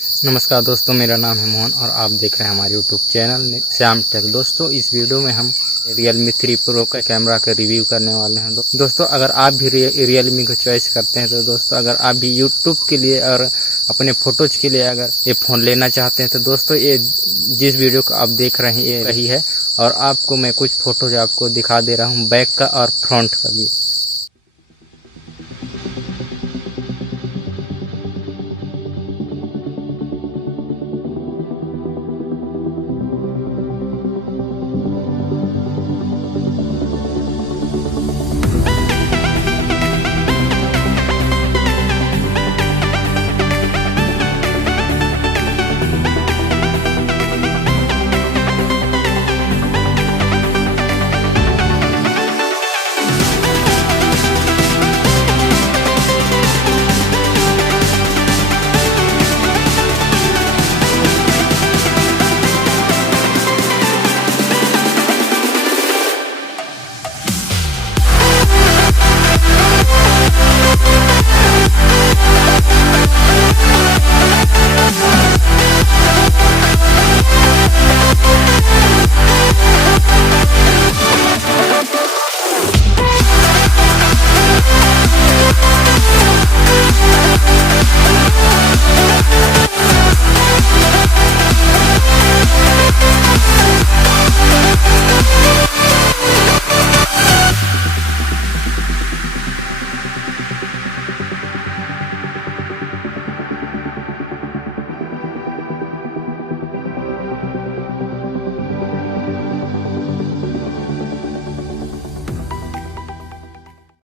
नमस्कार दोस्तों, मेरा नाम है मोहन और आप देख रहे हैं हमारे यूट्यूब चैनल श्याम टेक। दोस्तों, इस वीडियो में हम Realme 3 Pro का कैमरा का रिव्यू करने वाले हैं। दोस्तों, अगर आप भी Realme को चॉइस करते हैं तो दोस्तों, अगर आप भी यूट्यूब के लिए और अपने फोटोज के लिए अगर ये फ़ोन लेना चाहते हैं तो दोस्तों, ये जिस वीडियो को आप देख रहे हैं ये रही है। और आपको मैं कुछ फ़ोटोज आपको दिखा दे रहा हूँ, बैक का और फ्रंट का भी।